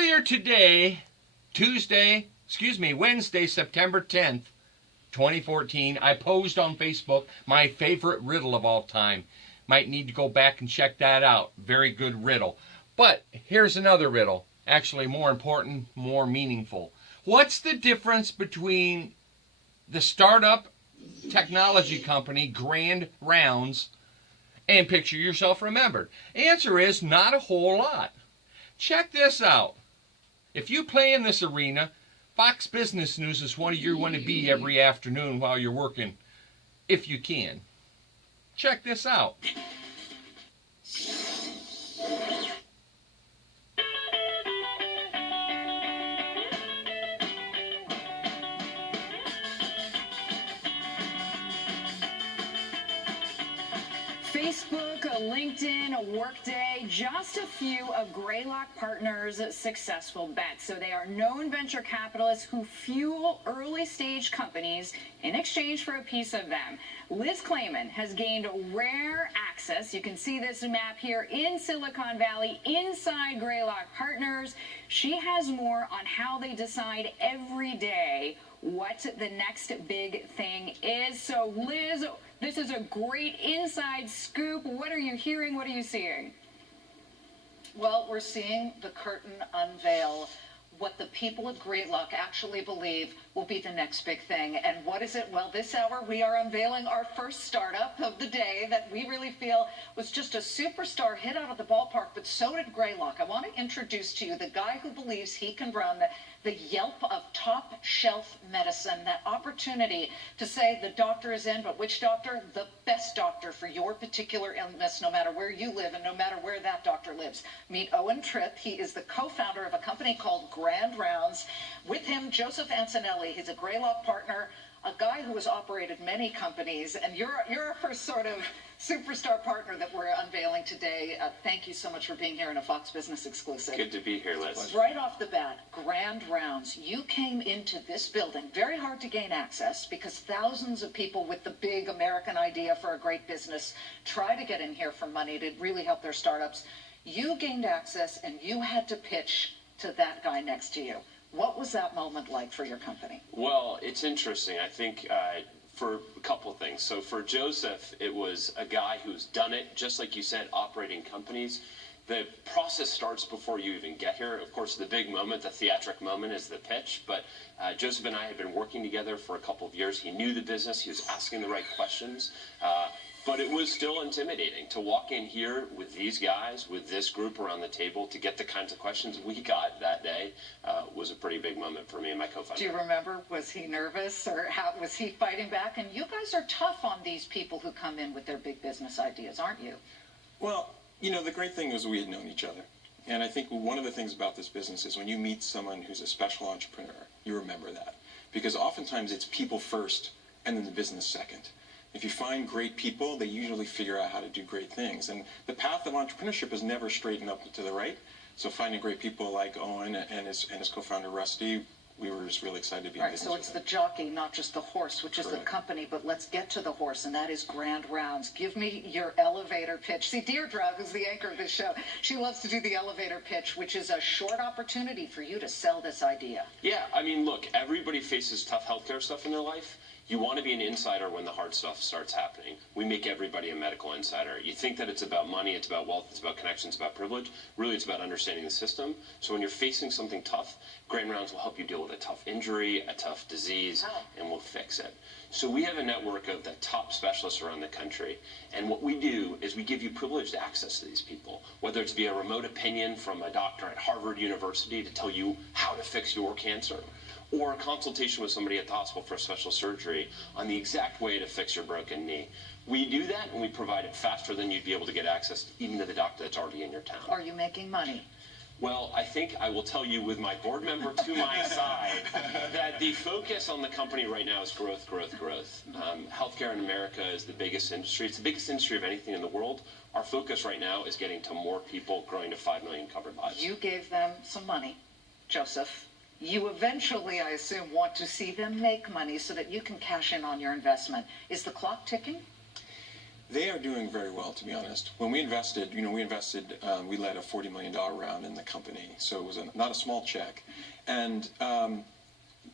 Earlier today, Wednesday, September 10th, 2014, I posed on Facebook my favorite riddle of all time. Might need to go back and check that out. Very good riddle. But here's another riddle. Actually more important, more meaningful. What's the difference between the startup technology company Grand Rounds and Picture Yourself Remembered? Answer is not a whole lot. Check this out. If you play in this arena, Fox Business News is one you want to be every afternoon while you're working, if you can. Check this out. Facebook, LinkedIn, Workday, just a few of Greylock Partners' successful bets. So they are known venture capitalists who fuel early-stage companies in exchange for a piece of them. Liz Clayman has gained rare access. You can see this map here in Silicon Valley, inside Greylock Partners. She has more on how they decide every day what the next big thing is. So, Liz, this is a great inside scoop. What are you hearing? What are you seeing? Well, we're seeing the curtain unveil what the people at Greylock actually believe will be the next big thing. And what is it? Well, this hour we are unveiling our first startup of the day that we really feel was just a superstar hit out of the ballpark, but so did Greylock. I want to introduce to you the guy who believes he can run the Yelp of top shelf medicine, that opportunity to say the doctor is in, but which doctor? The best doctor for your particular illness, no matter where you live and no matter where that doctor lives. Meet Owen Tripp. He is the co-founder of a company called Grand Rounds. With him, Joseph Antonelli. He's a Greylock partner, a guy who has operated many companies, and you're our first sort of superstar partner that we're unveiling today. Thank you so much for being here in a Fox Business exclusive. Good to be here, Liz. Right off the bat, Grand Rounds, you came into this building, very hard to gain access because thousands of people with the big American idea for a great business try to get in here for money to really help their startups. You gained access and you had to pitch to that guy next to you. What was that moment like for your company? Well, it's interesting. I think for a couple of things. So for Joseph, it was a guy who's done it, just like you said, operating companies. The process starts before you even get here. Of course, the big moment, the theatric moment, is the pitch. But Joseph and I had been working together for a couple of years. He knew the business. He was asking the right questions. But it was still intimidating to walk in here with these guys, with this group around the table, to get the kinds of questions we got that day was a pretty big moment for me and my co-founder. Do you remember, was he nervous or how was he fighting back? And you guys are tough on these people who come in with their big business ideas, aren't you? Well, you know, the great thing was we had known each other. And I think one of the things about this business is when you meet someone who's a special entrepreneur, you remember that. Because oftentimes it's people first and then the business second. If you find great people, they usually figure out how to do great things. And the path of entrepreneurship is never straight and up and to the right. So finding great people like Owen and his co-founder Rusty, we were just really excited to be in business. So it's the jockey, not just the horse, which is the company, but let's get to the horse, and that is Grand Rounds. Give me your elevator pitch. See, Deirdre, who's the anchor of this show, she loves to do the elevator pitch, which is a short opportunity for you to sell this idea. Yeah, I mean, look, everybody faces tough healthcare stuff in their life. You want to be an insider when the hard stuff starts happening. We make everybody a medical insider. You think that it's about money, it's about wealth, it's about connections, it's about privilege. Really, it's about understanding the system. So when you're facing something tough, Grand Rounds will help you deal with a tough injury, a tough disease, and we'll fix it. So we have a network of the top specialists around the country. And what we do is we give you privileged access to these people, whether it's via remote opinion from a doctor at Harvard University to tell you how to fix your cancer, or a consultation with somebody at the hospital for a special surgery on the exact way to fix your broken knee. We do that, and we provide it faster than you'd be able to get access even to the doctor that's already in your town. Are you making money? Well, I think I will tell you with my board member to my side that the focus on the company right now is growth, growth, growth. Healthcare in America is the biggest industry. It's the biggest industry of anything in the world. Our focus right now is getting to more people, growing to 5 million covered lives. You gave them some money, Joseph. You eventually, I assume, want to see them make money so that you can cash in on your investment. Is the clock ticking? They are doing very well, to be honest. When we invested, we led a $40 million round in the company, so it was not a small check. And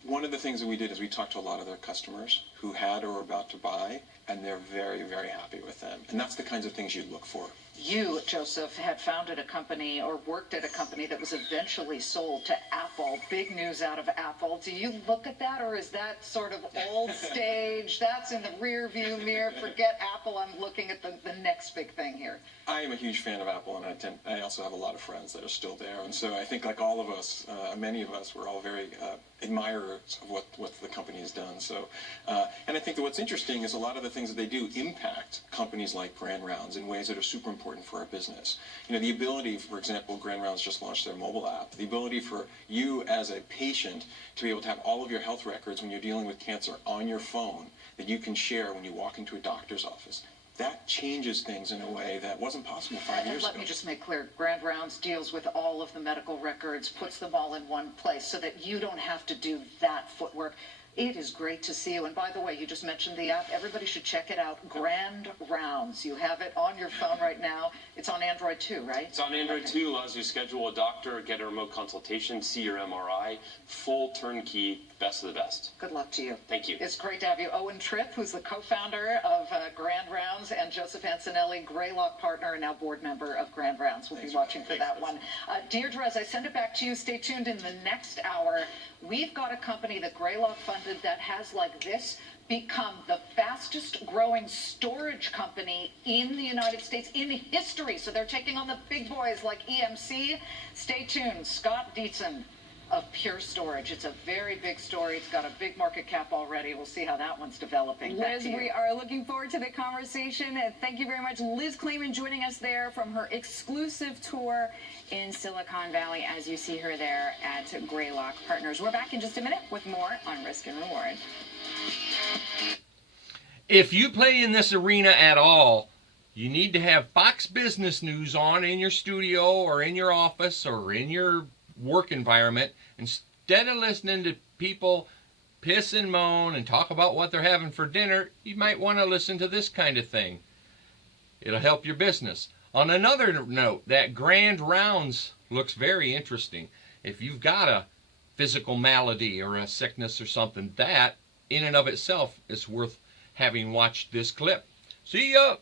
one of the things that we did is we talked to a lot of their customers who had or were about to buy, and they're very, very happy with them. And that's the kinds of things you look for. You, Joseph, had founded a company or worked at a company that was eventually sold to Apple. Big news out of Apple. Do you look at that, or is that sort of old stage? That's in the rear view mirror. Forget Apple. I'm looking at the next big thing here. I am a huge fan of Apple, and I also have a lot of friends that are still there. And so I think, like all of us, many of us, we're all very admirers of what the company has done. So, and I think that what's interesting is a lot of the things that they do impact companies like Grand Rounds in ways that are super important for our business. The ability, for example, Grand Rounds just launched their mobile app. The ability for you as a patient to be able to have all of your health records when you're dealing with cancer on your phone that you can share when you walk into a doctor's office. That changes things in a way that wasn't possible 5 years ago. Let me just make clear, Grand Rounds deals with all of the medical records, puts them all in one place so that you don't have to do that footwork. It is great to see you. And by the way, you just mentioned the app. Everybody should check it out. Grand Rounds. You have it on your phone right now. It's on Android too, right? It's on Android too. Allows you to schedule a doctor, get a remote consultation, see your MRI. Full turnkey, best of the best. Good luck to you. Thank you. It's great to have you. Owen Tripp, who's the co-founder of Grand Rounds, and Joseph Antonelli, Greylock partner and now board member of Grand Rounds. We'll be watching for that one. Deirdre, as I send it back to you, stay tuned in the next hour. We've got a company that Greylock funded that has, like this, become the fastest growing storage company in the United States in history. So they're taking on the big boys like EMC. Stay tuned. Scott Dietzen of Pure Storage. It's a very big story. It's got a big market cap already. We'll see how that one's developing. Liz, we are looking forward to the conversation. And thank you very much, Liz Klayman, joining us there from her exclusive tour in Silicon Valley, as you see her there at Greylock Partners. We're back in just a minute with more on Risk and Reward. If you play in this arena at all, you need to have Fox Business News on in your studio or in your office or in your work environment. Instead of listening to people piss and moan and talk about what they're having for dinner, you might want to listen to this kind of thing. It'll help your business. On another note, that Grand Rounds looks very interesting. If you've got a physical malady or a sickness or something, that in and of itself is worth having watched this clip. See ya!